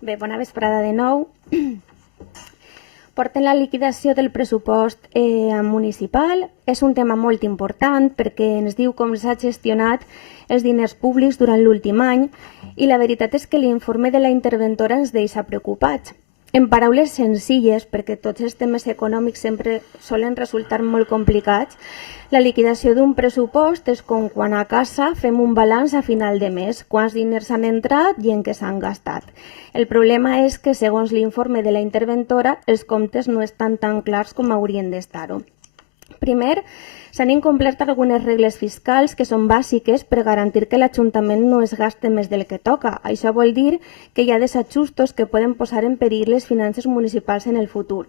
Bé, bona vesprada de nou. Porten la liquidació del pressupost municipal. És un tema molt important perquè ens diu com s'ha gestionat els diners públics durant l'últim any i la veritat és que l'informe de la interventora ens deixa preocupats. En paraules senzilles, perquè tots els temes econòmics sempre solen resultar molt complicats, la liquidació d'un pressupost és com quan a casa fem un balanç a final de mes, quants diners han entrat i en què s'han gastat. El problema és que, segons l'informe de la interventora, els comptes no estan tan clars com haurien d'estar-ho. Primer, s'han incomplert algunes regles fiscals que són bàsiques per garantir que l'Ajuntament no es gaste més del que toca. Això vol dir que hi ha desajustos que poden posar en perill les finances municipals en el futur.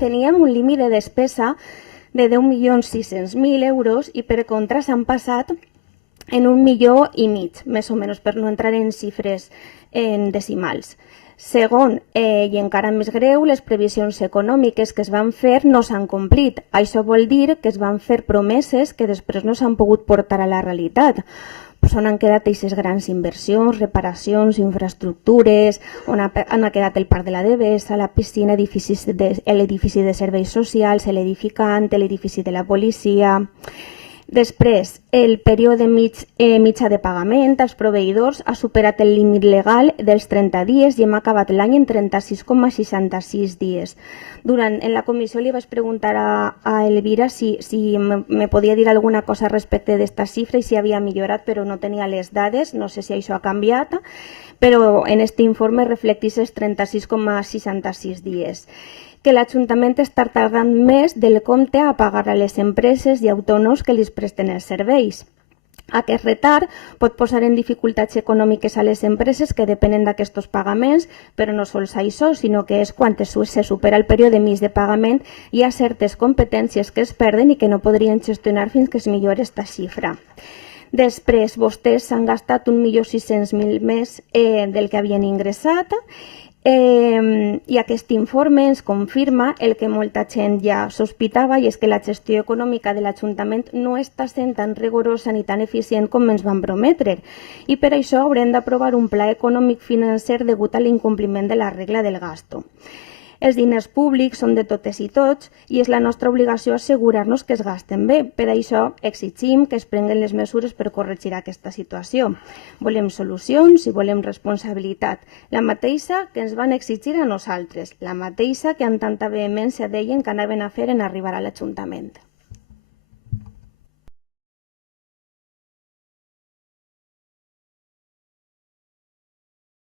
Teníem un límit de despesa de 10.600.000 euros i per contra s'han passat en 1,5 milions, més o menys, per no entrar en xifres en decimals. Segon, i encara més greu, les previsions econòmiques que es van fer no s'han complit. Això vol dir que es van fer promeses que després no s'han pogut portar a la realitat. On han quedat aquestes grans inversions, reparacions, infraestructures, on ha quedat el parc de la Devesa, la piscina, l'edifici de serveis socials, l'edificant, l'edifici de la policia. Després, el període mitjà de pagament als proveïdors ha superat el límit legal dels 30 dies i hem acabat l'any en 36,66 dies. En la comissió li vaig preguntar a Elvira si me podia dir alguna cosa respecte d'esta xifra i si havia millorat, però no tenia les dades, no sé si això ha canviat, però en aquest informe reflecteix els 36,66 dies. Que l'Ajuntament està tardant més del compte a pagar a les empreses i autònoms que li presten els serveis. Aquest retard pot posar en dificultats econòmiques a les empreses que depenen d'aquests pagaments, però no sols això, sinó que és quan se supera el període mig de pagament hi ha certes competències que es perden i que no podrien gestionar fins que es millori aquesta xifra. Després, vostès s'han gastat 1.600.000 més del que havien ingressat i aquest informe ens confirma el que molta gent ja sospitava i és que la gestió econòmica de l'Ajuntament no està sent tan rigorosa ni tan eficient com ens van prometre i per això haurem d'aprovar un pla econòmic financer degut a l'incompliment de la regla del gasto. Els diners públics són de totes i tots i és la nostra obligació assegurar-nos que es gasten bé. Per això exigim que es prenguen les mesures per corregir aquesta situació. Volem solucions i volem responsabilitat. La mateixa que ens van exigir a nosaltres, la mateixa que amb tanta vehemència deien que anaven a fer en arribar a l'Ajuntament.